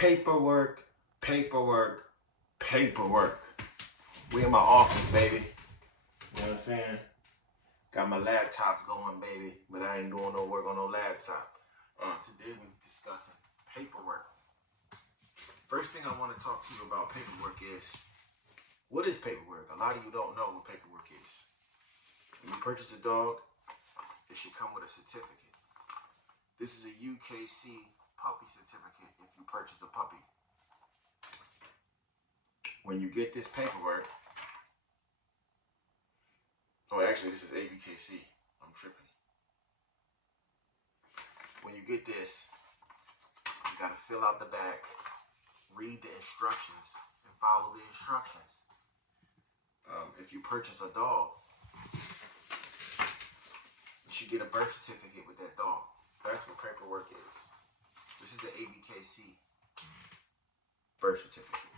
Paperwork, paperwork, paperwork. We in my office, baby. You know what I'm saying? Got my laptops going, baby, but I ain't doing no work on no laptop. Today we're discussing paperwork. First thing I want to talk to you about paperwork is, what is paperwork? A lot of you don't know what paperwork is. When you purchase a dog, it should come with a certificate. This is a UKC puppy certificate if you purchase a puppy. When you get this paperwork, oh, actually, this is ABKC. I'm tripping. When you get this, you got to fill out the back, read the instructions, and follow the instructions. If you purchase a dog, you should get a birth certificate with that dog. That's what paperwork is. This is the ABKC birth certificate.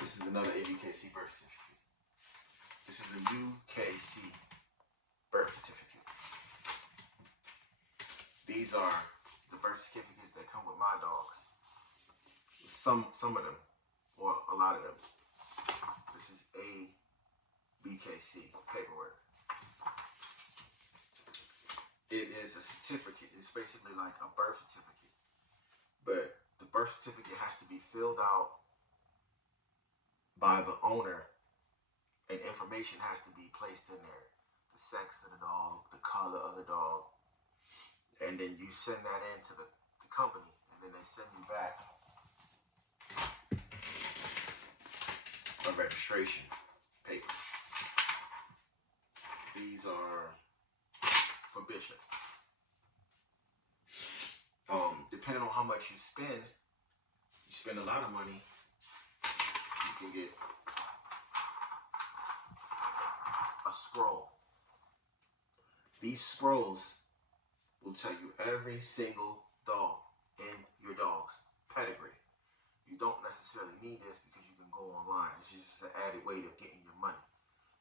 This is another ABKC birth certificate. This is a UKC birth certificate. These are the birth certificates that come with my dogs. Some of them, or a lot of them. This is ABKC paperwork. It is a certificate. It's basically like a birth certificate. But the birth certificate has to be filled out by the owner, and information has to be placed in there. The sex of the dog, the color of the dog. And then you send that in to the company, and then they send you back a registration paper. These are for Bishop. Depending on how much you spend a lot of money, you can get a scroll. These scrolls will tell you every single dog in your dog's pedigree. You don't necessarily need this because you can go online. It's just an added way of getting your money.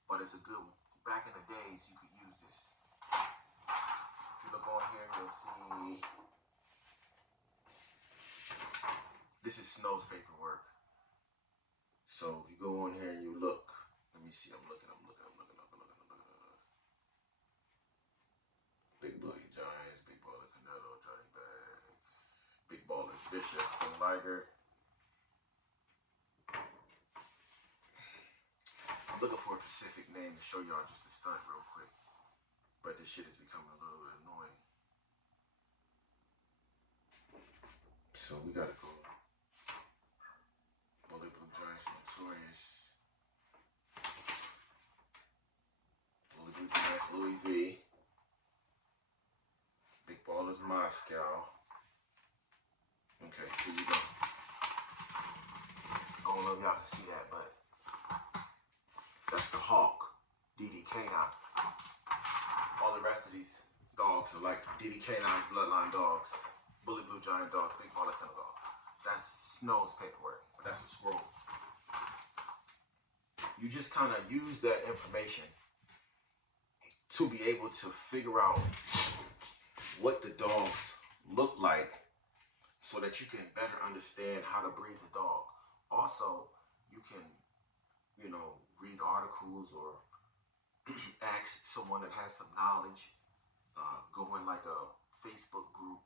But it's a good, back in the days, you could use this. If you look on here, you'll see, this is Snow's paperwork. So if you go on here and you look, let me see, I'm looking. Big Bloody Giants, Big Baller Canelo, Johnny Bag, Big Ballers Bishop, King Liger. I'm looking for a specific name to show y'all just a stunt real quick. But this shit is becoming a little bit annoying. So we gotta go. Bully Blue Giants Notorious. Bully Blue Giants Louis V. Big Ballers Moscow. Okay, here you go. I don't know if y'all can see that, but that's the Hawk, DDK9. All the rest of these dogs are like DDK9's bloodline dogs, Bully Blue Giant dogs, Big Baller Kennel dogs. That's Snow's paperwork, but that's a scroll. You just kind of use that information to be able to figure out what the dogs look like so that you can better understand how to breed the dog. Also, you can, read articles or ask someone that has some knowledge, go in like a Facebook group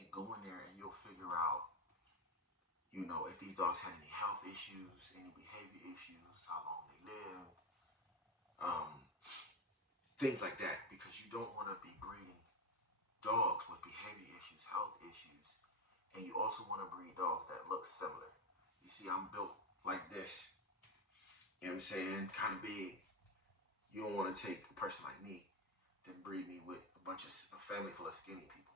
and go in there and you'll figure out, if these dogs had any health issues, any behavior issues, how long they live, things like that, because you don't want to be breeding dogs with behavior issues, health issues, and you also want to breed dogs that look similar. You see, I'm built like this, you know what I'm saying, kind of big. You don't want to take a person like me and breed me with a family full of skinny people.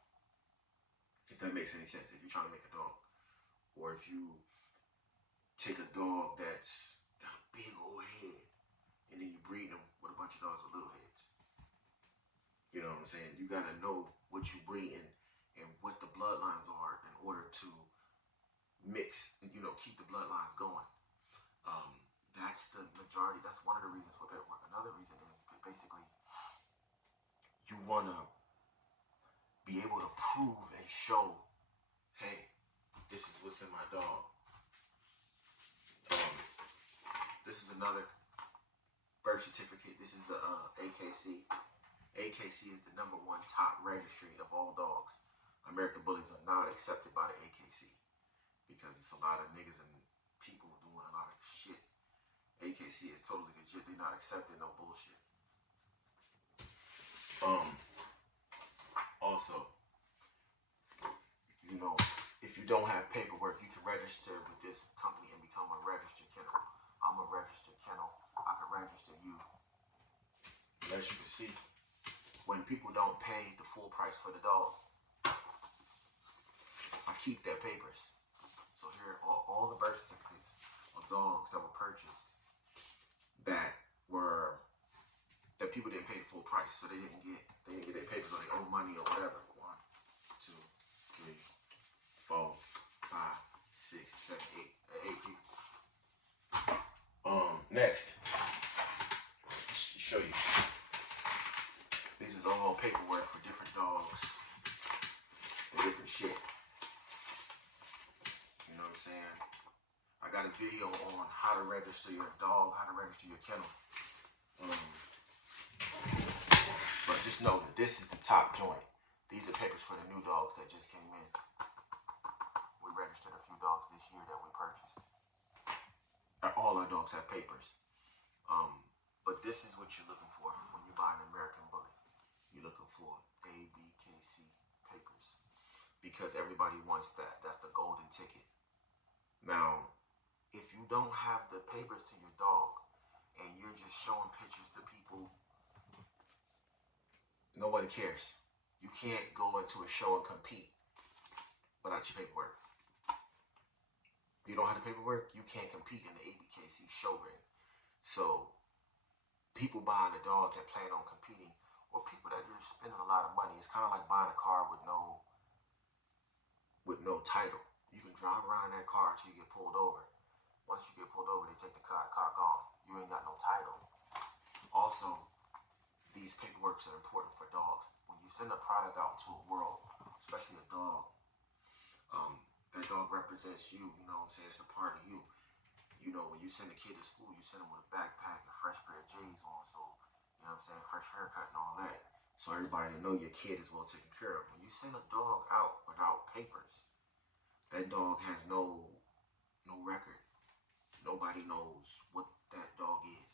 If that makes any sense. If you're trying to make a dog, or if you take a dog that's got a big old head, and then you breed them with a bunch of dogs with little heads. You know what I'm saying? You gotta know what you breeding and what the bloodlines are in order to mix, keep the bloodlines going. That's the majority. That's one of the reasons for paperwork. Another reason is basically you want to be able to prove and show This is what's in my dog. Um, this is another birth certificate. This is the AKC. AKC is the #1 top registry of all dogs. American Bullies are not accepted by the AKC because it's a lot of niggas and people doing a lot of shit. AKC is totally legit. They're not accepting no bullshit. Also, you know, if you don't have paperwork, you can register with this company and become a registered kennel. I'm a registered kennel. I can register you. And as you can see, when people don't pay the full price for the dog, I keep their papers. So here are all the birth certificates of dogs that were purchased that people didn't pay the full price, so they didn't get their papers, or they owe money or whatever. 1, 2, 3, 4, 5, 6, 7, 8 people. Next, show you. This is all paperwork for different dogs and different shit. You know what I'm saying? I got a video on how to register your dog, how to register your kennel. But just know that this is the top joint. These are papers for the new dogs that just came in. We registered a few dogs this year that we purchased. All our dogs have papers. But this is what you're looking for when you buy an American Bully. You're looking for ABKC papers. Because everybody wants that. That's the golden ticket. Now, if you don't have the papers to your dog and you're just showing pictures to people, nobody cares. You can't go into a show and compete without your paperwork. You don't have the paperwork, you can't compete in the ABKC show ring. So people buying a dog that plan on competing, or people that are spending a lot of money, it's kind of like buying a car with no title. You can drive around in that car until you get pulled over. Once you get pulled over, they take the car gone. You ain't got no title. Also, these paperworks are important for dogs. When you send a product out into a world, especially a dog, that dog represents you. You know what I'm saying? It's a part of you. You know, when you send a kid to school, you send them with a backpack, a fresh pair of J's on, so, you know what I'm saying, fresh haircut and all that. So everybody will know your kid is well taken care of. When you send a dog out without papers, that dog has no record. Nobody knows what that dog is.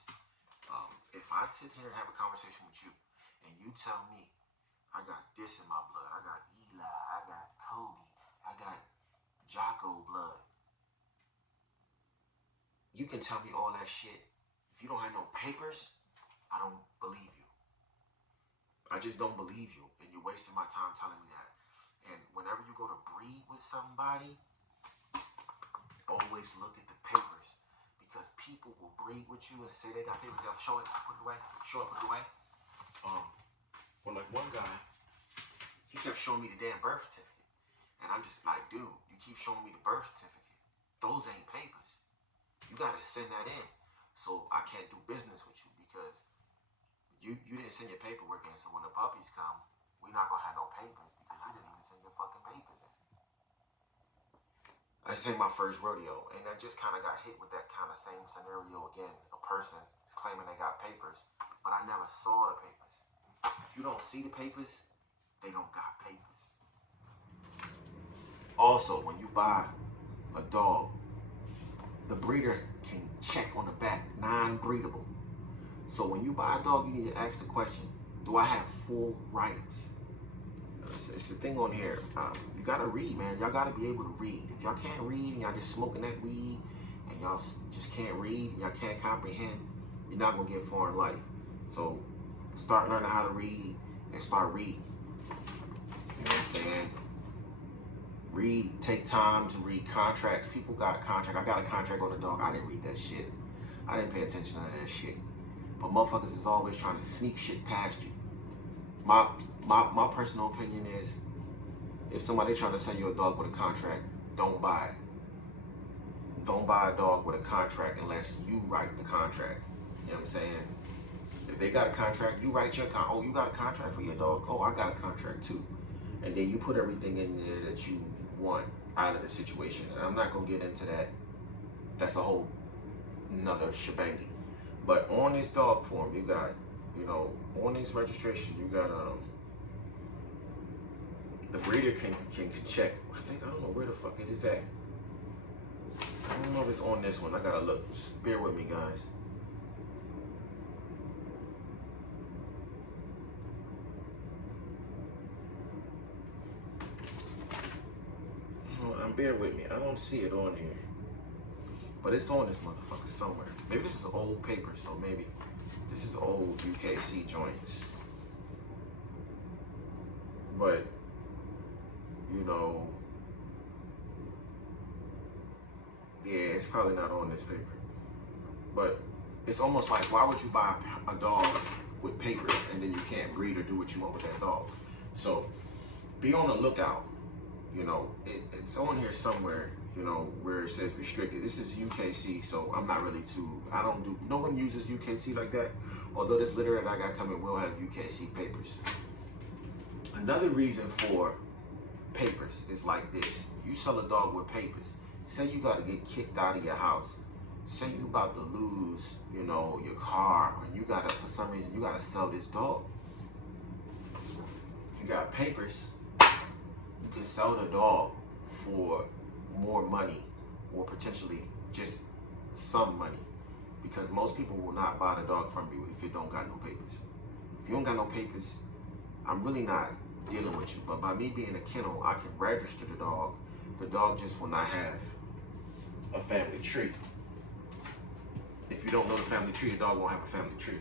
If I sit here and have a conversation with you, and you tell me, I got this in my blood, I got Eli, I got Kobe, I got Jocko blood, you can tell me all that shit. If you don't have no papers, I don't believe you. I just don't believe you, and you're wasting my time telling me that. And whenever you go to breed with somebody, always look at the papers, because people will breed with you and say they got papers. They'll show it, put it away, show it, put it away. Well, like one guy, he kept showing me the damn birth certificate, and I'm just like, dude, you keep showing me the birth certificate. Those ain't papers. You gotta send that in. So I can't do business with you because you didn't send your paperwork in. So when the puppies come, we're not gonna have no papers because you didn't even send your fucking papers in. This ain't my first rodeo, and I just kind of got hit with that kind of same scenario again. A person claiming they got papers, but I never saw the papers. If you don't see the papers, they don't got papers. Also, when you buy a dog, the breeder can check on the back, non-breedable. So when you buy a dog, you need to ask the question, do I have full rights? It's the thing on here. You gotta read, man. Y'all gotta be able to read. If y'all can't read and y'all just smoking that weed and y'all just can't read and y'all can't comprehend, you're not gonna get far in life. So start learning how to read and start reading. You know what I'm saying? Read, take time to read contracts. People got contract. I got a contract on the dog. I didn't read that shit. I didn't pay attention to that shit. But motherfuckers is always trying to sneak shit past you. My personal opinion is, if somebody trying to sell you a dog with a contract, don't buy it. Don't buy a dog with a contract unless you write the contract. You know what I'm saying? If they got a contract, you write your contract. Oh, you got a contract for your dog? Oh, I got a contract too. and then you put everything in there that you want out of the situation. And I'm not gonna get into that. That's a whole another shebangy. But on this dog form, you got, you know, on this registration, you got the breeder can check. I don't know where the fuck it is at. I don't know if it's on this one. I gotta look. Just bear with me, guys. Bear with me. I don't see it on here. But it's on this motherfucker somewhere. Maybe this is old paper, so maybe this is old UKC joints. But, you know, yeah, it's probably not on this paper. But it's almost like, why would you buy a dog with papers and then you can't breed or do what you want with that dog? So be on the lookout. You know, it's on here somewhere, you know, where it says restricted. This is UKC, so I'm not really no one uses UKC like that. Although this litter that I got coming will have UKC papers. Another reason for papers is like this. You sell a dog with papers. Say you got to get kicked out of your house. Say you about to lose, you know, your car, and you got to, for some reason, you got to sell this dog. If you got papers, you can sell the dog for more money, or potentially just some money, because most people will not buy the dog from you if you don't got no papers. If you don't got no papers, I'm really not dealing with you. But by me being a kennel, I can register the dog. The dog just will not have a family tree. If you don't know the family tree, the dog won't have a family tree,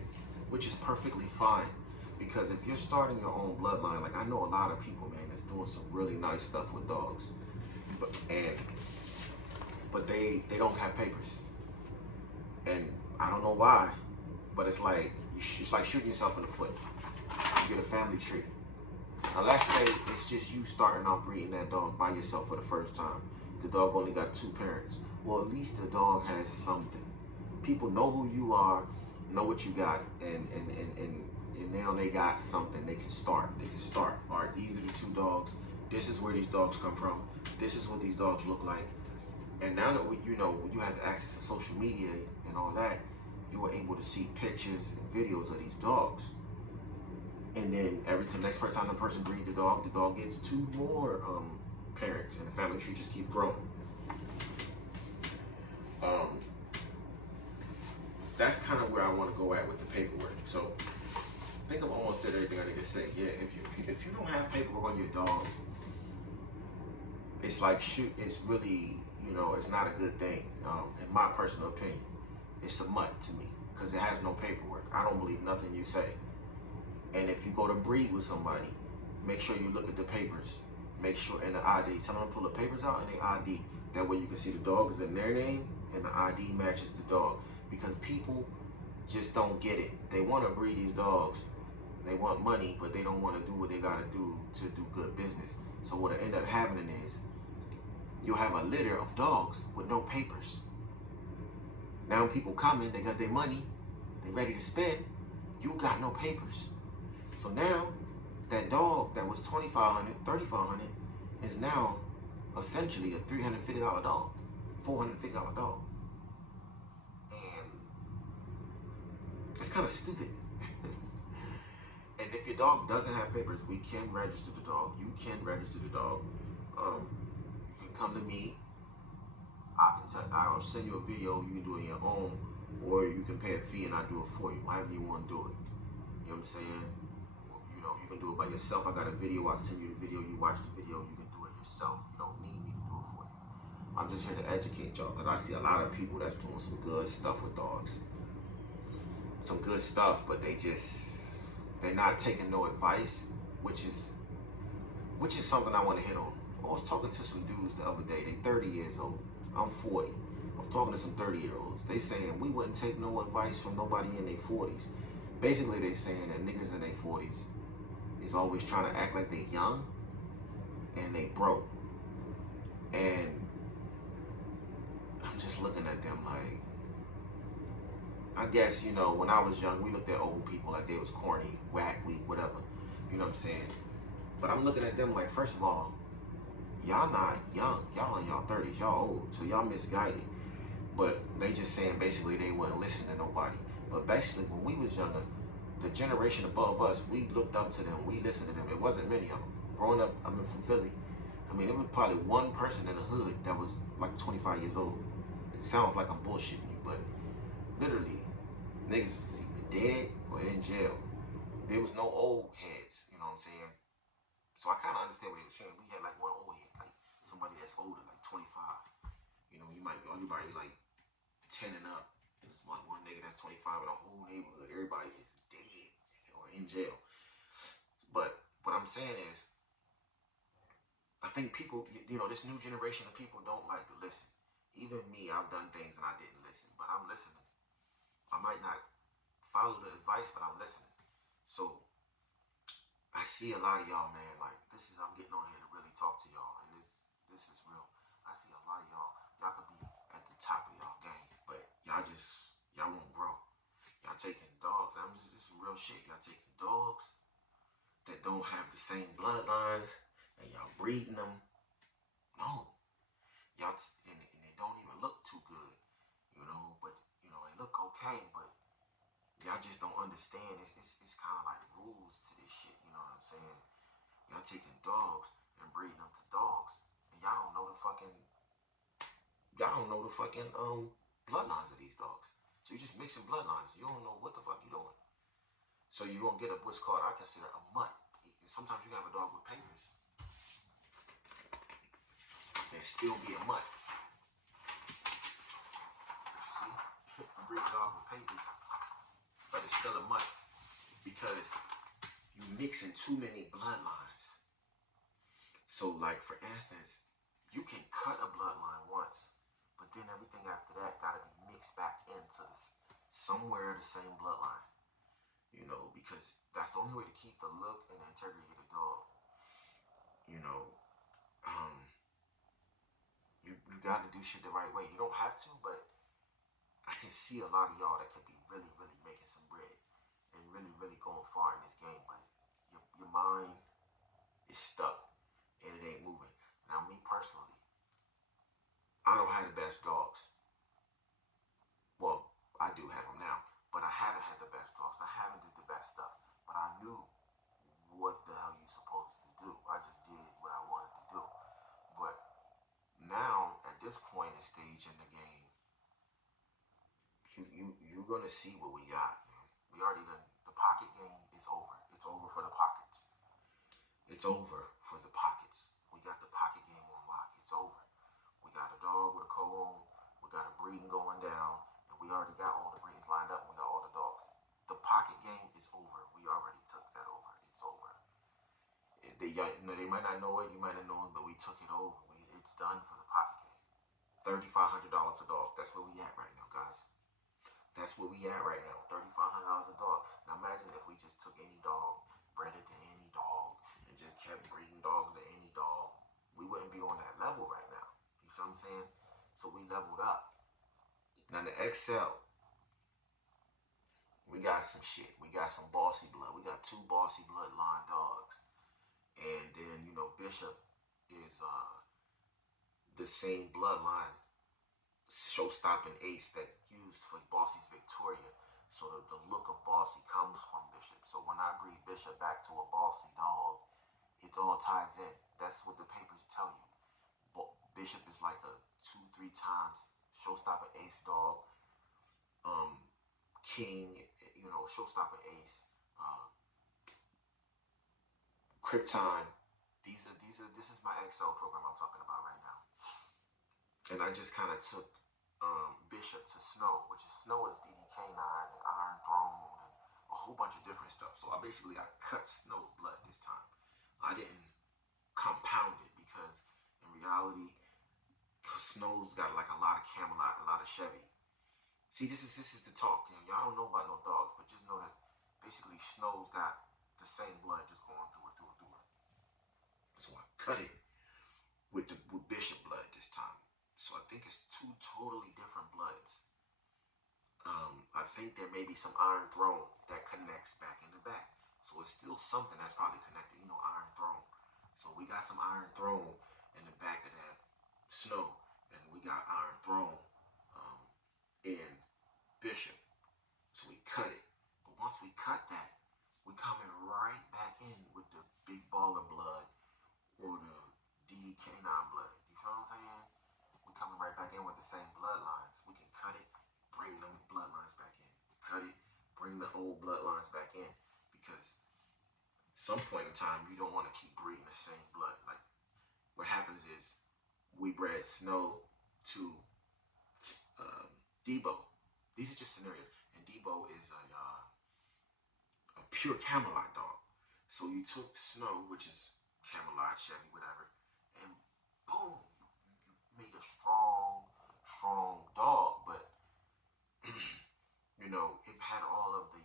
which is perfectly fine. Because if you're starting your own bloodline, like I know a lot of people, man, that's doing some really nice stuff with dogs, but they don't have papers, and I don't know why, but it's like shooting yourself in the foot. You get a family tree. Now let's say it's just you starting off breeding that dog by yourself for the first time. The dog only got 2 parents. Well, at least the dog has something. People know who you are, know what you got, and now they got something. They can start. All right, these are the 2 dogs. This is where these dogs come from. This is what these dogs look like. And now that you know, when you have access to social media and all that, you are able to see pictures and videos of these dogs. And then next time the person breeds the dog gets 2 more parents, and the family tree just keeps growing. That's kind of where I want to go at with the paperwork. So I think I've almost said everything I need to say. Yeah, if you don't have paperwork on your dog, it's like it's really, you know, it's not a good thing. In my personal opinion, it's a mutt to me because it has no paperwork. I don't believe nothing you say. And if you go to breed with somebody, make sure you look at the papers. Make sure in the ID, tell them to pull the papers out and the ID. That way you can see the dog is in their name and the ID matches the dog. Because people just don't get it. They want to breed these dogs. They want money, but they don't want to do what they got to do good business. So what will end up happening is you'll have a litter of dogs with no papers. Now people coming, they got their money, they ready to spend. You got no papers. So now that dog that was $2,500, $3,500 is now essentially a $350 dog, $450 dog. And it's kind of stupid. And if your dog doesn't have papers, we can register the dog. You can register the dog. You can come to me. I'll send you a video. You can do it on your own, or you can pay a fee and I'll do it for you. However you want to do it. You know what I'm saying? You know, you can do it by yourself. I got a video. I'll send you the video. You watch the video. You can do it yourself. You don't need me to do it for you. I'm just here to educate y'all, because I see a lot of people that's doing some good stuff with dogs. Some good stuff, but they're not taking no advice, which is something I want to hit on. I was talking to some dudes the other day. They 30 years old. I'm 40. I was talking to some 30-year-olds. They saying we wouldn't take no advice from nobody in their 40s. Basically, they saying that niggas in their 40s is always trying to act like they young and they broke. And I'm just looking at them like, I guess, you know, when I was young, we looked at old people like they was corny, whack, weak, whatever. You know what I'm saying? But I'm looking at them like, first of all, y'all not young. Y'all in y'all 30s. Y'all old. So y'all misguided. But they just saying basically they wouldn't listen to nobody. But basically, when we was younger, the generation above us, we looked up to them. We listened to them. It wasn't many of them. Growing up, I'm from Philly. I mean, it was probably one person in the hood that was like 25 years old. It sounds like I'm bullshitting you, but literally, niggas was either dead or in jail. There was no old heads, you know what I'm saying? So I kind of understand what he was saying. We had like one old head, like somebody that's older, like 25. You know, you might be everybody like 10 and up. And it's like one nigga that's 25 in the whole neighborhood. Everybody is dead or in jail. But what I'm saying is, I think people, you know, this new generation of people don't like to listen. Even me, I've done things and I didn't listen, but I'm listening. I might not follow the advice, but I'm listening. So I see a lot of y'all, man. Like this is, I'm getting on here to really talk to y'all, and this is real. I see a lot of y'all. Y'all could be at the top of y'all game, but y'all won't grow. Y'all taking dogs. I'm just this is real shit. Y'all taking dogs that don't have the same bloodlines, and y'all breeding them. No, and they don't even look too good, you know. But you know they look okay, but y'all just don't understand. It's kind of like rules to this shit. You know what I'm saying? Y'all taking dogs and breeding them to dogs, and y'all don't know the fucking bloodlines of these dogs. So you just mixing bloodlines. You don't know what the fuck you doing. So you're gonna get what's called, I consider, a mutt. Sometimes you can have a dog with papers and still be a mutt. You see? You breed a dog with papers, but it's still a mutt because you mixing too many bloodlines. So, like for instance, you can cut a bloodline once, but then everything after that gotta be mixed back into somewhere the same bloodline. You know, because that's the only way to keep the look and the integrity of the dog. You know, um, you got to do shit the right way. You don't have to, but I can see a lot of y'all that could be really, really making some bread and really, really going far in this game, but your mind is stuck and it ain't moving. Now, me personally, I don't have the best dogs. Well, I do have them now, but I haven't had the best dogs. I haven't did the best stuff, but I knew what the hell you supposed to do. I just did what I wanted to do. But now, at this point in stage in the game, you're gonna see what we got. Man. We already done. The pocket game is over. It's over for the pockets. It's over for the pockets. We got the pocket game on lock. It's over. We got a dog with a co-own. We got a breeding going down, and we already got all the breedings lined up. And we got all the dogs. The pocket game is over. We already took that over. It's over. They might not know it. You might not know it, but we took it over. It's done for the pocket game. $3,500 a dog. That's where we at right now, guys. That's where we at right now. $3,500 a dog. Now imagine if we just took any dog, bred it to any dog, and just kept breeding dogs to any dog. We wouldn't be on that level right now. You feel what I'm saying? So we leveled up. Now the XL, we got some shit. We got some bossy blood. We got two bossy bloodline dogs. And then, you know, Bishop is the same bloodline show-stopping ace that's used for Bossy's Victoria. So the look of Bossy comes from Bishop. So when I breed Bishop back to a Bossy dog, it all ties in. That's what the papers tell you. Bishop is like a 2-3 times show-stopping ace dog. King, you know, show-stopping ace. Krypton. This is my XL program I'm talking about right now. And I just kind of took Bishop to Snow, which is Snow is DDK9 and Iron Throne and a whole bunch of different stuff. So I cut Snow's blood this time. I didn't compound it because in reality, Snow's got like a lot of Camelot, a lot of Chevy. See, this is the talk. You know, y'all don't know about no dogs, but just know that basically Snow's got the same blood just going through it. So I cut it with Bishop blood this time. So I think it's two totally different bloods. I think there may be some Iron Throne that connects back in the back. So So it's still something that's probably connected, Iron Throne. So we got some Iron Throne in the back of that snow, and we got Iron Throne um, in Bishop. So we cut it. But once we cut that, we coming right back in with the big ball of blood or the DDK9 blood. You feel what I'm saying? We coming right back in with the same bloodlines. We can cut it, bring them bloodlines back in. Cut it, bring the old bloodlines back in. Because at some point in time, you don't want to keep breeding the same blood. Like, what happens is we bred Snow to Debo. These are just scenarios. And Debo is a pure Camelot dog. So you took Snow, which is Camelot, Chevy, whatever, and boom, you made a strong dog. But it had all of the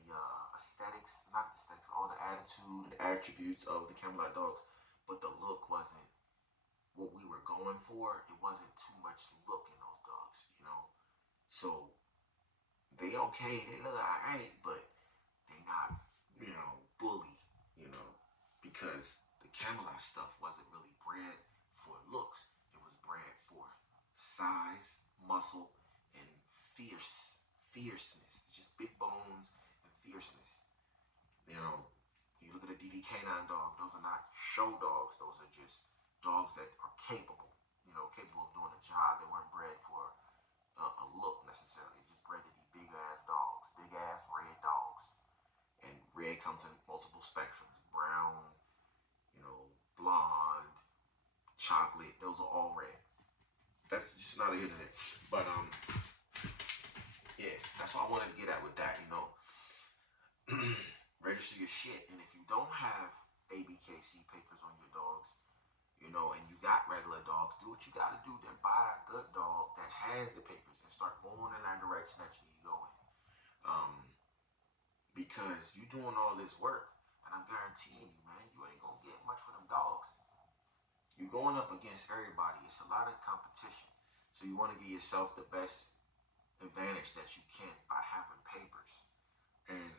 aesthetics, not the aesthetics, all the attitude and attributes of the Camelot dogs, but the look wasn't what we were going for. It wasn't too much look in those dogs. So they okay, they look alright, but they not, bully, because the Camelot stuff wasn't really bred for looks. It was bred for size, muscle, and fierceness. Just big bones and fierceness. You look at a DDK9 dog, those are not show dogs. Those are just dogs that are capable, capable of doing a job. They weren't bred for a look necessarily, just bred to be big ass dogs, big ass red dogs. And red comes in multiple spectrums: brown, blonde, chocolate. Those are all red. That's just neither here nor there. But yeah, that's what I wanted to get at with that. Register your shit, and if you don't have ABKC papers on your dogs, and you got regular dogs, do what you got to do. Then buy a good dog that has the papers and start going in that direction that you need to go in. Because you doing all this work, and I'm guaranteeing you, man, you ain't gonna get much for them dogs. You're going up against everybody. It's a lot of competition. So you want to give yourself the best advantage that you can by having papers and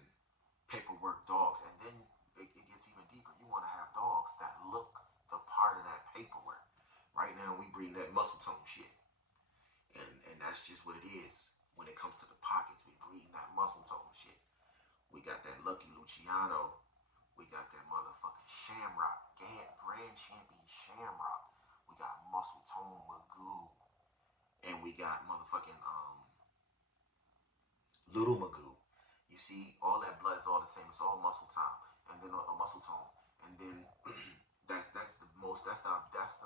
paperwork dogs. And then it gets even deeper. You want to have dogs that look the part of that paperwork. Right now, we breeding that muscle tone shit. And that's just what it is. When it comes to the pockets, we breeding that muscle tone shit. We got that Lucky Luciano. We got that motherfucking Shamrock, Grand Champion Shamrock. We got Muscle Tone Magoo. And we got motherfucking Little Magoo. You see, all that blood is all the same. It's all muscle time. And then a muscle tone. And then that's the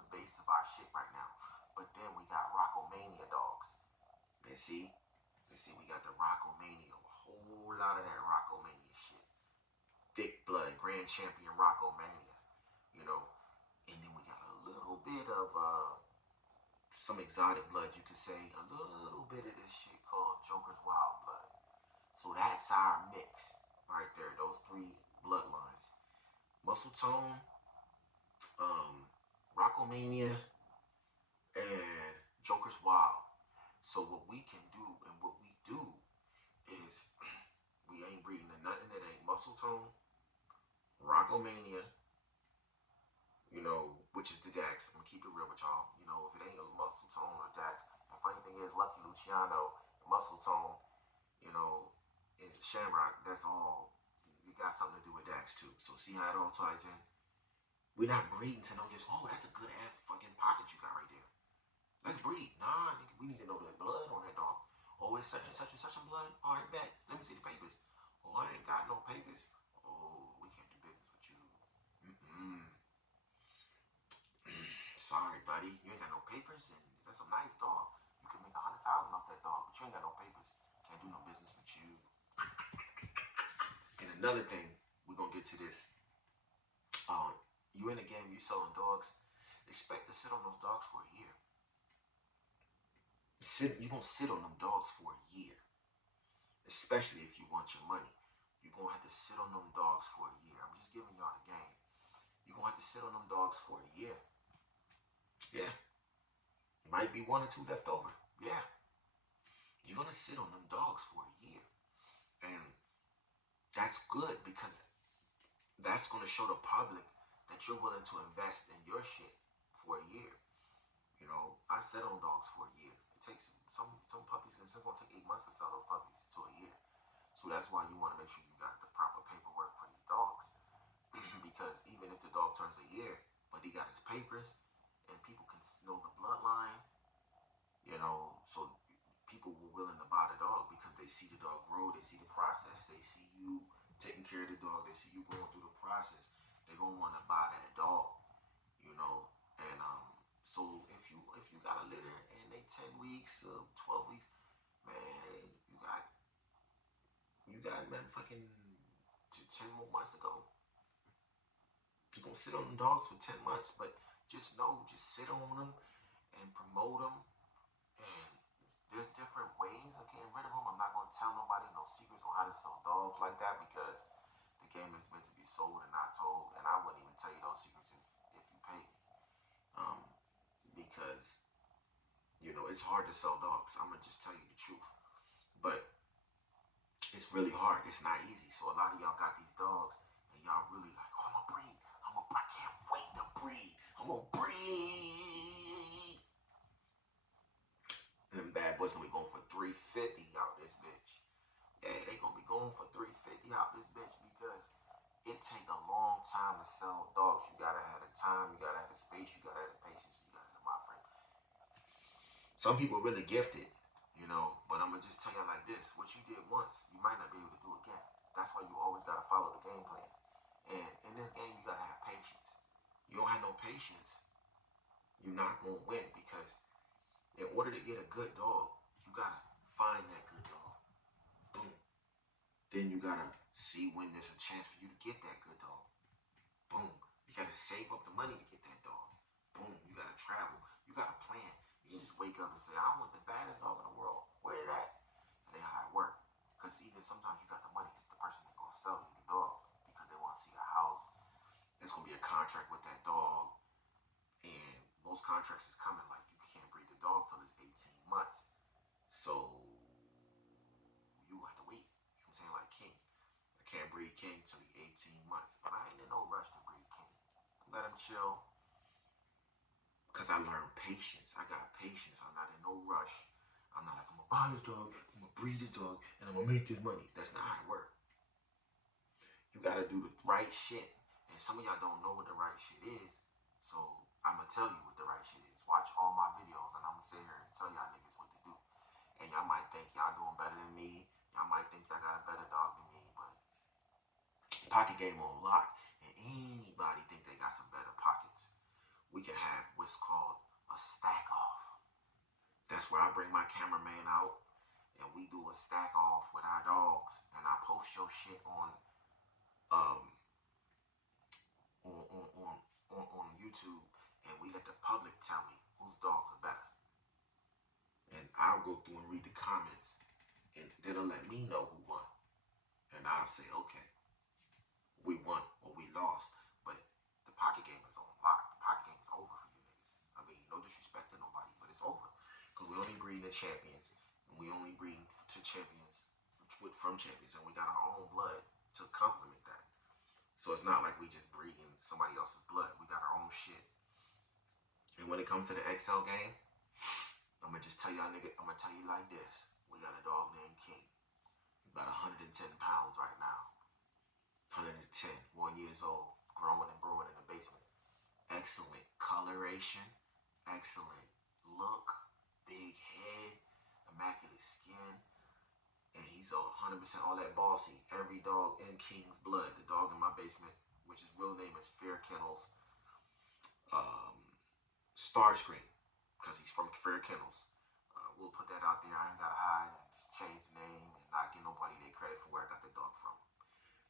base of our shit right now. But then we got Rockomania dogs. You see, we got the Rockomania. A whole lot of that Rockomania shit. Thick blood, Grand Champion Rockomania. And then we got a little bit of some exotic blood, you could say. A little bit of this shit called Joker's Wild Blood. So that's our mix right there. Those three bloodlines: Muscle Tone, Rockomania, and Joker's Wild. So what we can do and what we do is we ain't breeding nothing that ain't Muscle Tone, Rockomania, which is the Dax. I'm gonna keep it real with y'all. If it ain't a Muscle Tone or Dax, and funny thing is, Lucky Luciano, Muscle Tone, and Shamrock, that's all. It got something to do with Dax too. So see how it all ties in? We're not breeding to know just, oh, that's a good ass fucking pocket you got right there. Let's breed. Nah, nigga, we need to know the blood on that dog. Oh, it's such and such and such a blood? All right, bet. Let me see the papers. Oh, I ain't got no papers. Oh, we can't do business with you. Sorry, buddy. You ain't got no papers, and that's a nice dog. You can make 100,000 off that dog, but you ain't got no papers. Can't do no business with you. And another thing, we're gonna get to this. You in the game, you selling dogs. Expect to sit on those dogs for a year. You're gonna sit on them dogs for a year. Especially if you want your money. You're gonna have to sit on them dogs for a year. I'm just giving y'all the game. You're gonna have to sit on them dogs for a year. Yeah. Might be 1 or 2 left over. Yeah. You're gonna sit on them dogs for a year. And that's good because that's going to show the public that you're willing to invest in your shit for a year. You know, I sat on dogs for a year. It takes some puppies, it's going to take 8 months to sell those puppies to a year. So that's why you want to make sure you got the proper paperwork for these dogs. Because even if the dog turns a year, but he got his papers, and people can know the bloodline, you know, so people were willing to buy the dog because they see the dog grow, they see the process, they see you taking care of the dog, they see you going through the process. They're gonna want to buy that dog, you know. And so if you got a litter and they 10 weeks, 12 weeks, man, you got man fucking 10 more months to go. You're gonna sit on the dogs for 10 months, but just know, just sit on them and promote them. And there's different ways of getting rid of them. I'm not gonna tell nobody no secrets on how to sell dogs like that because the game is meant to be sold and not told. And I wouldn't even tell you those secrets if you pay me, um, because it's hard to sell dogs. I'm gonna just tell you the truth, but it's really hard. It's not easy. So a lot of y'all got these dogs, and y'all really like, oh, I'm gonna breed. I can't wait to breed. I'm gonna breed. And them bad boys gonna be going for 350 out this bitch. Yeah, they gonna be going for 350 out this bitch because it take a long time to sell dogs. You gotta have the time, you gotta have the space, you gotta have the patience, you gotta have my friend. Some people really gifted, but I'm gonna just tell you like this: what you did once, you might not be able to do again. That's why you always gotta follow the game plan. And in this game, you gotta have patience. You don't have no patience, you're not gonna win because in order to get a good dog, you gotta find that good dog. Boom. Then you gotta see when there's a chance for you to get that good dog. Boom. You gotta save up the money to get that dog. Boom. You gotta travel. You gotta plan. You can just wake up and say, I want the baddest dog in the world. Where it at? And then how it work. Because even sometimes you got the money. It's the person that's gonna sell you the dog because they want to see a house. There's gonna be a contract with that dog. And most contracts is coming like you can't breed the dog till it's 18 months. So you have to wait. You know what I'm saying? Like King. I can't breed King till he's 18 months. But I ain't in no rush to breed King. Let him chill. Because I learned patience. I got patience. I'm not in no rush. I'm not like, I'm going to buy this dog, I'm going to breed this dog, and I'm going to make this money. That's not how it works. You got to do the right shit. And some of y'all don't know what the right shit is. So I'm going to tell you what the right shit is. Watch all my videos, and I'm going to sit here and tell y'all niggas what to do. And y'all might think y'all doing better than me. Y'all might think y'all got a better dog than me. But pocket game on lock. And anybody think they got some better pockets. We can have what's called a stack off. That's where I bring my cameraman out and we do a stack off with our dogs, and I post your shit um on YouTube, and we let the public tell me whose dogs are better. And I'll go through and read the comments, and it'll let me know who won. And I'll say, okay, we won or we lost, but the pocket game is on lock. The pocket game is over for you niggas. I mean, no disrespect to nobody, but it's over. Because we only breeding the champions, and we only breeding to champions from champions, and we got our own blood to complement that. So it's not like we just breeding somebody else's blood. We got our own shit. And when it comes to the XL game, I'm gonna just tell y'all nigga, I'm gonna tell you like this. We got a dog named King. He's about 110 pounds right now. 110, 1 years old, growing and brewing in the basement. Excellent coloration, excellent look, big head, immaculate skin, and he's 100% all that bossy. Every dog in King's blood. The dog in my basement, which his real name is Fair Kennels, um, Starscream, because he's from Fair Kennels. We'll put that out there. I ain't gotta hide and just change the name and not give nobody their credit for where I got the dog from.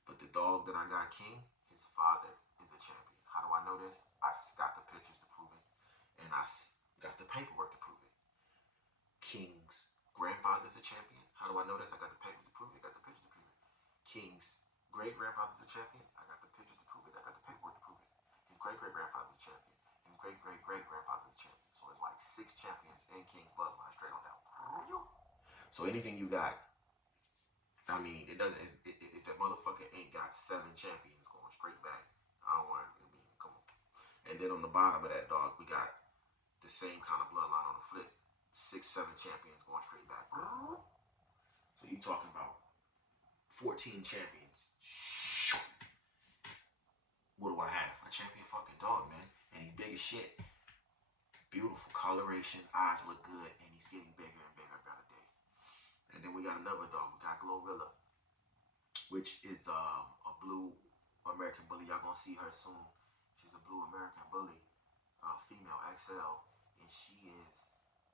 But the dog that I got, King, his father is a champion. How do I know this? I got the pictures to prove it, and I got the paperwork to prove it. King's grandfather is a champion. How do I know this? I got the papers to prove it. I got the pictures to prove it. King's great grandfather is a champion. I got the pictures to prove it. I got the paperwork to prove it. His great great grandfather is a champion. His great great great grandfather is a champion. So it's like 6 champions in King's bloodline straight on down. So anything you got, I mean, it doesn't. If that motherfucker ain't got 7 champions going straight back. I don't want it to be, come on. And then on the bottom of that dog, we got the same kind of bloodline on the flip. 6, 7 champions going straight back. So you talking about 14 champions. What do I have? A champion fucking dog, man. And he's big as shit. Beautiful coloration, eyes look good, and he's getting bigger and bigger by the day. And then we got another dog. We got Glorilla, which is a blue American bully. Y'all gonna see her soon. She's a blue American bully, female XL, and she is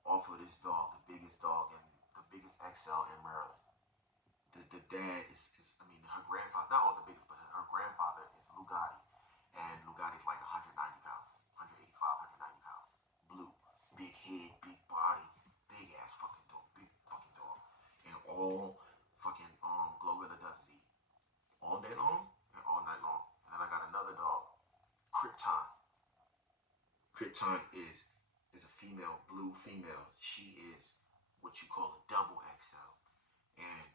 off of this dog, the biggest dog and the biggest XL in Maryland. The dad is I mean, her grandfather, not all the biggest, but her grandfather is Lugatti, and Lugatti's like 190 pounds, 185, 190 pounds. Blue, big head, big body, big ass fucking dog, big fucking dog, and all fucking Glorilla does is eat all day long and all night long. And then I got another dog, Krypton. Krypton is a female, blue female. She is what you call a double XL, and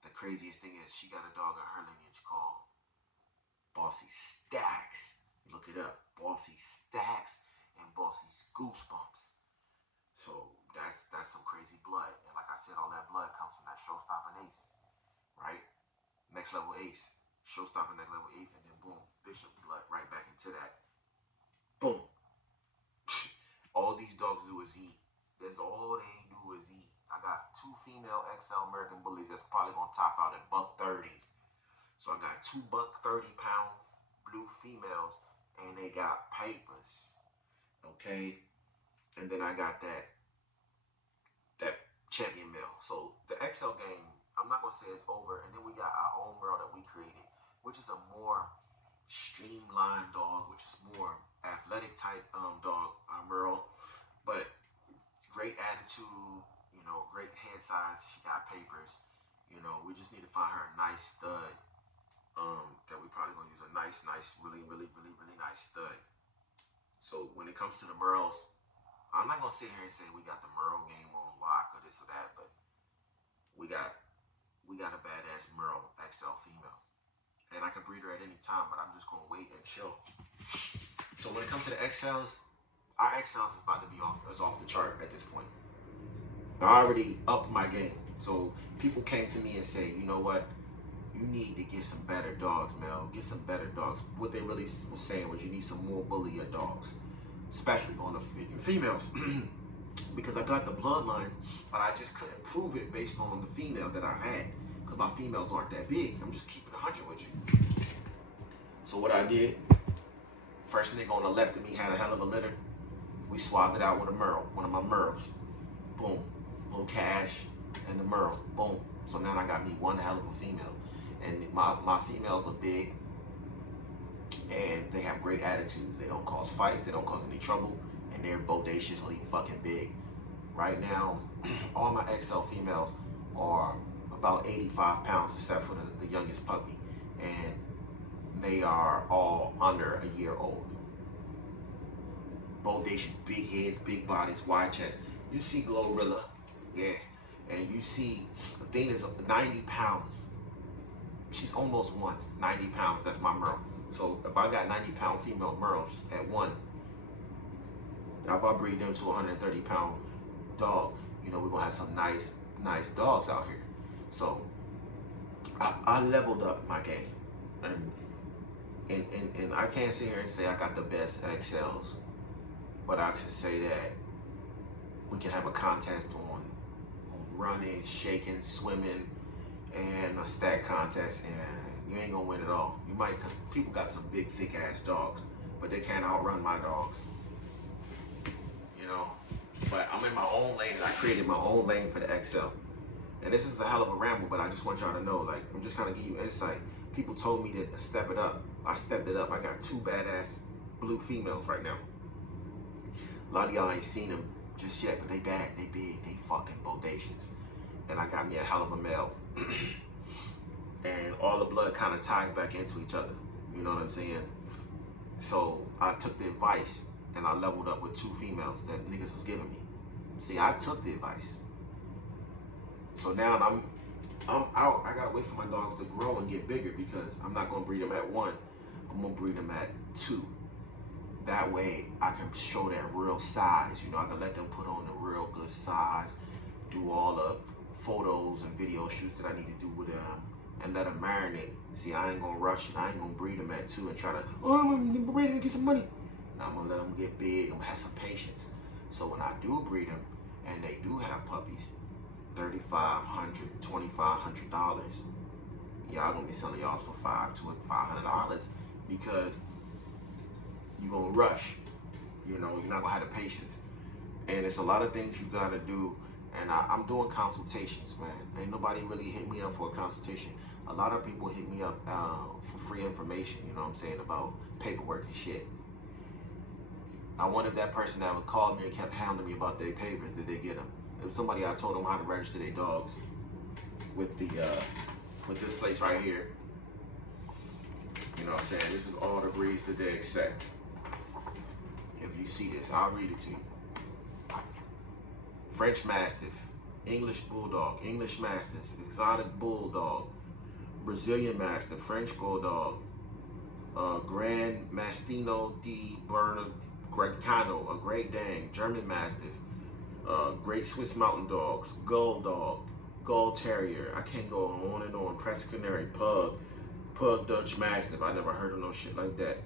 the craziest thing is she got a dog in her lineage called Bossy Stacks. Look it up, Bossy Stacks and Bossy's Goosebumps. So that's some crazy blood. And like I said, all that blood comes from that Showstopping Ace, right? Next Level Ace, Showstopping Next Level Ace, and then boom, Bishop blood right back into that. Boom. All these dogs do is eat. That's all they do is eat. I got 2 female XL American bullies that's probably gonna top out at $130. So I got 2 $130 blue females, and they got papers. Okay, and then I got that champion male. So the XL game, I'm not gonna say it's over. And then we got our own Merle that we created, which is a more streamlined dog, which is more athletic type dog, our Merle, but great attitude, you know, great head size. She got papers. You know, we just need to find her a nice stud. That we probably gonna use a nice, really nice stud. So when it comes to the Merles, I'm not gonna sit here and say we got the Merle game on lock or this or that, but we got a badass Merle XL female, and I can breed her at any time. But I'm just gonna wait and chill. So when it comes to the XLs, our XLs is about to be off the chart at this point. I already upped my game. So people came to me and say, you know what? You need to get some better dogs, Mel. Get some better dogs. What they really was saying was you need some more bullier dogs, especially on the females. Because I got the bloodline, but I just couldn't prove it based on the female that I had. Because my females aren't that big. I'm just keeping 100 with you. So what I did, first nigga on the left of me had a hell of a litter. We swapped it out with a Merle, one of my Merles. Boom. Little Cash and the Merle. Boom. So now I got me one hell of a female. And my females are big, and they have great attitudes. They don't cause fights, they don't cause any trouble, and they're bodaciously fucking big. Right now, all my XL females are about 85 pounds except for the youngest puppy, and they are all under a year old. Bodacious, big heads, big bodies, wide chest. You see Glorilla, yeah, and you see Athena's 90 pounds. She's almost 90 pounds. That's my Merle. So if I got 90-pound female Merles at one, if I breed them to a 130-pound dog, you know, we're gonna have some nice dogs out here. So I leveled up my game, and I can't sit here and say I got the best XLs, but I can say that we can have a contest on running, shaking, swimming, and a stack contest, and you ain't gonna win it all. You might, cause people got some big, thick ass dogs, but they can't outrun my dogs. You know, but I'm in my own lane, and I created my own lane for the XL. And this is a hell of a ramble, but I just want y'all to know, like, I'm just kind of giving you insight. People told me to step it up. I stepped it up. I got 2 badass blue females right now. A lot of y'all ain't seen them just yet, but they bad, they big, they fucking bodacious. And I got me a hell of a male. And all the blood kind of ties back into each other. You know what I'm saying? So I took the advice and I leveled up with 2 females that niggas was giving me. See, I took the advice. So now I'm out. I gotta wait for my dogs to grow and get bigger because I'm not gonna breed them at 1. I'm gonna breed them at 2. That way I can show that real size. You know, I can let them put on the real good size, do all the photos and video shoots that I need to do with them, and let them marinate. See, I ain't gonna rush it. I ain't gonna breed them at 2 and try to, oh, I'm gonna breed them to get some money. I'm gonna let them get big. I'm gonna have some patience. So when I do breed them and they do have puppies, $3,500, $2,500, y'all gonna be selling y'all for $500 because you're gonna rush. You know, you're not gonna have the patience. And it's a lot of things you gotta do. And I'm doing consultations, man. Ain't nobody really hit me up for a consultation. A lot of people hit me up for free information, you know what I'm saying, about paperwork and shit. I wanted that person that would call me and kept hounding me about their papers. Did they get them? It was somebody I told them how to register their dogs with the with this place right here. You know what I'm saying? This is all the breeds that they accept. If you see this, I'll read it to you. French Mastiff, English Bulldog, English Mastiff, Exotic Bulldog, Brazilian Mastiff, French Bulldog, Grand Mastino di Bernardino, a Great Dane, German Mastiff, Great Swiss Mountain Dogs, Gull Dog, Gull Terrier. I can't go on and on. Crested Canary, Pug, Pug Dutch Mastiff. I never heard of no shit like that.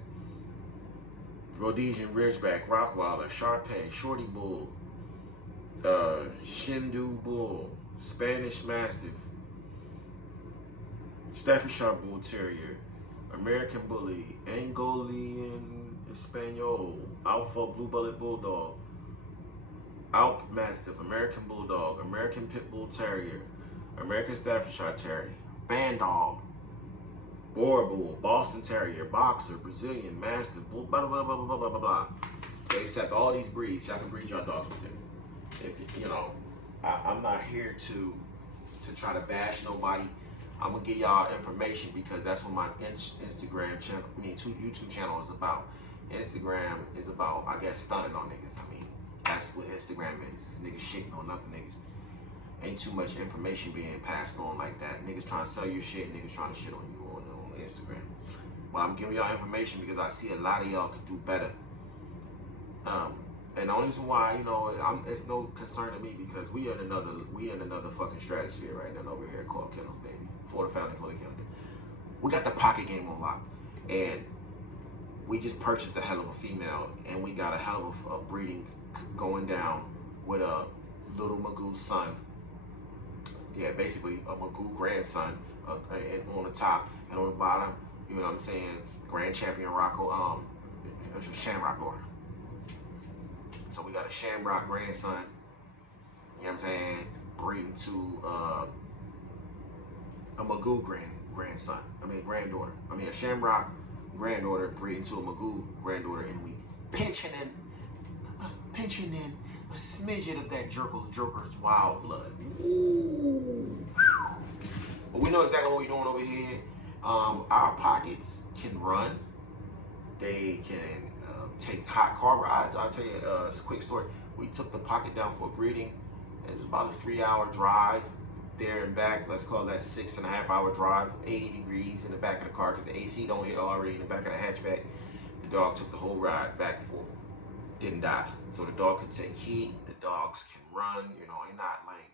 Rhodesian Ridgeback, Rottweiler, Shar-Pei, Shorty Bull, Shindu Bull, Spanish Mastiff, Staffordshire Bull Terrier, American Bully, Angolian Espanol, Alpha Blue Bullet Bulldog, Alp Mastiff, American Bulldog, American Pit Bull Terrier, American Staffordshire Terrier, Bandog, Boer Bull, Boston Terrier, Boxer, Brazilian Mastiff, Bull, blah, blah, blah, blah, blah, blah, blah. They accept all these breeds. Y'all can breed your dogs with them. If you know, I'm not here to try to bash nobody. I'm gonna give y'all information because that's what my Instagram channel, YouTube channel is about. Instagram is about, I guess, stunning on niggas. I mean, that's what Instagram is. It's niggas shitting on other niggas. Ain't too much information being passed on like that. Niggas trying to sell you shit, niggas trying to shit on you on Instagram. But I'm giving y'all information because I see a lot of y'all could do better. And the only reason why, you know, it's no concern to me because we in another fucking stratosphere right now over here called Kennels, baby. For the family, for the kennel. We got the pocket game on lock, and we just purchased a hell of a female, and we got a hell of a breeding going down with a little Magoo son. Yeah, basically a Magoo grandson on the top, and on the bottom, you know what I'm saying, Grand Champion Rocco, Shamrock daughter. So we got a Shamrock grandson, you know what I'm saying, breeding to a Magoo granddaughter. I mean a Shamrock granddaughter breeding to a Magoo granddaughter, and we pinching in a smidget of that Joker's wild blood. Ooh. But we know exactly what we're doing over here. Our pockets can run. They can take hot car rides. I'll tell you a quick story. We took the pocket down for a breeding. It was about a 3-hour drive there and back. Let's call that 6.5-hour drive. 80 degrees in the back of the car because the AC don't hit already in the back of the hatchback. The dog took the whole ride back and forth. Didn't die. So the dog could take heat. The dogs can run. You know, they're not like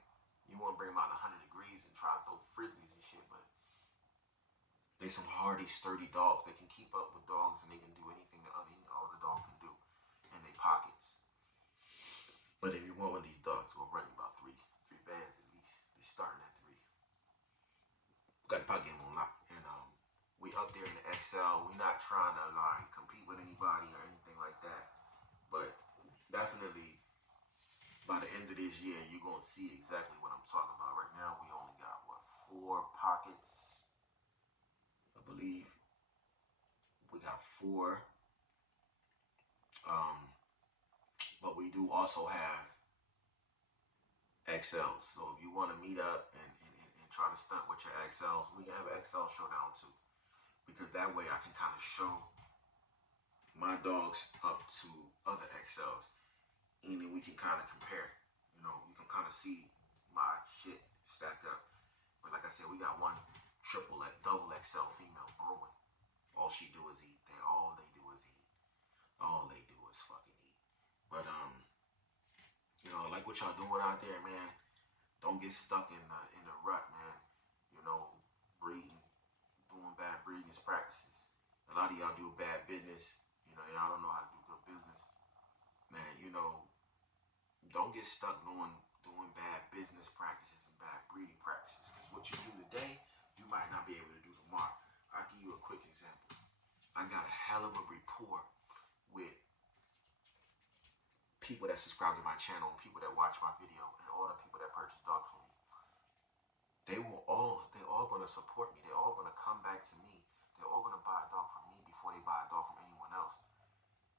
you want to bring them out 100 degrees and try to throw frisbees and shit, but they're some hardy, sturdy dogs. They can keep up with dogs and they can do anything that other dog can do in their pockets. But if you want one of these dogs, we'll run you about three bands at least. They're starting at 3. Got the pocket game on lock, and we up there in the XL. We're not trying to like compete with anybody or anything like that, but definitely by the end of this year, you're gonna see exactly what I'm talking about. Right now, we only got 4 pockets. I believe we got 4. But we do also have XLs. So if you want to meet up and try to stunt with your XLs, we can have an XL showdown too. Because that way I can kind of show my dogs up to other XLs. And then we can kind of compare. You know, you can kind of see my shit stacked up. But like I said, we got 1 double XL female brewing. all she do is eat. All they do is eat. All they do is fucking eat. But like what y'all doing out there, man. Don't get stuck in the rut, man. You know, breeding, doing bad breeding practices. A lot of y'all do bad business. Y'all don't know how to do good business, man. Don't get stuck doing bad business practices and bad breeding practices. Because what you do today, you might not be able to do tomorrow. I'll give you a quick example. I got a hell of a rapport with people that subscribe to my channel, people that watch my video, and all the people that purchase dogs from me. They all gonna support me. They're all gonna come back to me. They're all gonna buy a dog from me before they buy a dog from anyone else.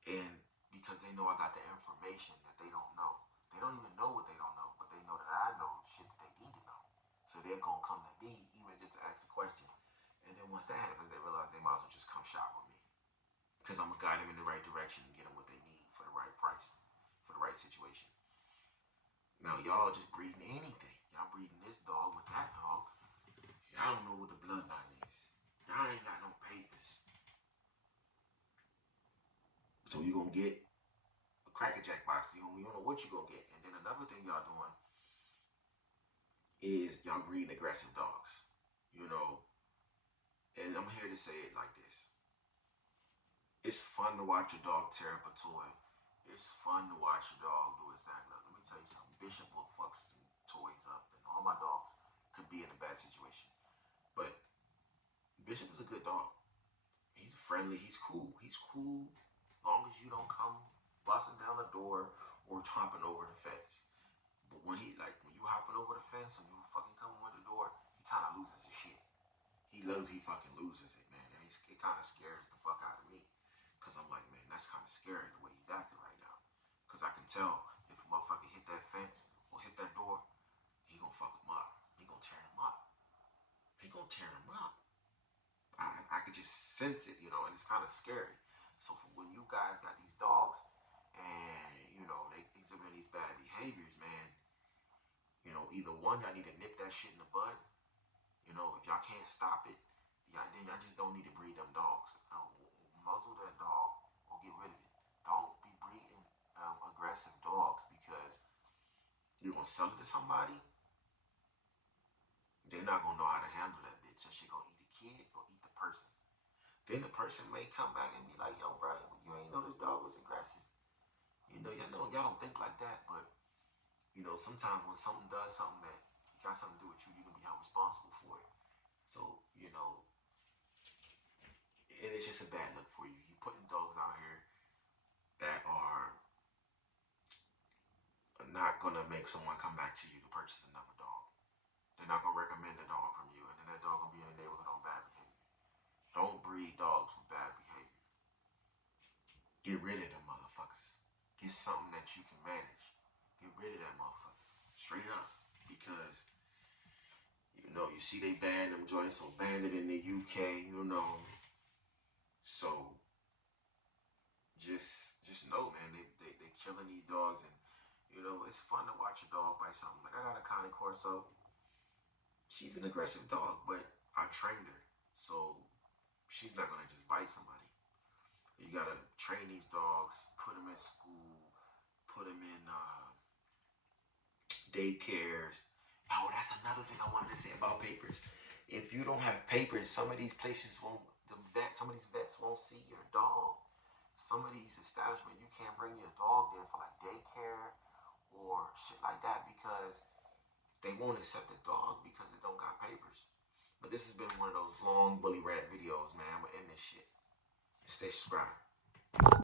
And because they know I got the information that they don't know. They don't even know what they don't know, but they know that I know shit that they need to know. So they're gonna come to me even just to ask a question. And then once that happens, they realize they might as well just come shop with me. Because I'm gonna guide them in the right direction and get them what they need for the right price, for the right situation. Now y'all just breeding anything. Y'all breeding this dog with that dog. Y'all don't know what the bloodline is. Y'all ain't got no papers. So you gonna get a Cracker Jack box. You don't know what you gonna get. And then another thing y'all doing is y'all breeding aggressive dogs. And I'm here to say it like this. It's fun to watch a dog tear up a toy. It's fun to watch a dog do his thing. Look, let me tell you something. Bishop will fuck some toys up, and all my dogs could be in a bad situation. But Bishop is a good dog. He's friendly. He's cool. He's cool as long as you don't come busting down the door or hopping over the fence. But when you hopping over the fence, when you fucking come over the door, he kind of loses his shit. He fucking loses it, man. And it kind of scares the fuck out of me. Because I'm like, man, that's kind of scary the way he's acting right now. Because I can tell if a motherfucker hit that fence or hit that door, he gonna fuck him up. He gonna tear him up. I could just sense it, and it's kind of scary. So for when you guys got these dogs and, they exhibiting these bad behaviors, man, either one, y'all need to nip that shit in the bud. If y'all can't stop it, then y'all just don't need to breed them dogs. Muzzle that dog or get rid of it. Don't be breeding aggressive dogs because you're going to sell it to somebody. They're not going to know how to handle that bitch. That shit going to eat the kid or eat the person. Then the person may come back and be like, yo, bro, you ain't know this dog was aggressive. Y'all don't think like that, but, sometimes when something does something that got something to do with you, you're going to be held responsible for it. So, and it's just a bad look for you. You're putting dogs out here that are not going to make someone come back to you to purchase another dog. They're not going to recommend a dog from you, and then that dog going to be in the neighborhood on bad behavior. Don't breed dogs with bad behavior. Get rid of them motherfuckers. Get something that you can manage. Get rid of that motherfucker. Straight up. Because, you see they banned them joints, so banned it in the UK, So, just know, man, they killing these dogs, and, it's fun to watch a dog bite something. Like, I got a Cane Corso. She's an aggressive dog, but I trained her, so she's not going to just bite somebody. You got to train these dogs, put them in school, put them in daycares. Oh, that's another thing I wanted to say about papers. If you don't have papers, some of these places some of these vets won't see your dog. Some of these establishments, you can't bring your dog there for like daycare or shit like that because they won't accept the dog because it don't got papers. But this has been one of those long bully rat videos, man. I'm gonna end this shit. Stay subscribed.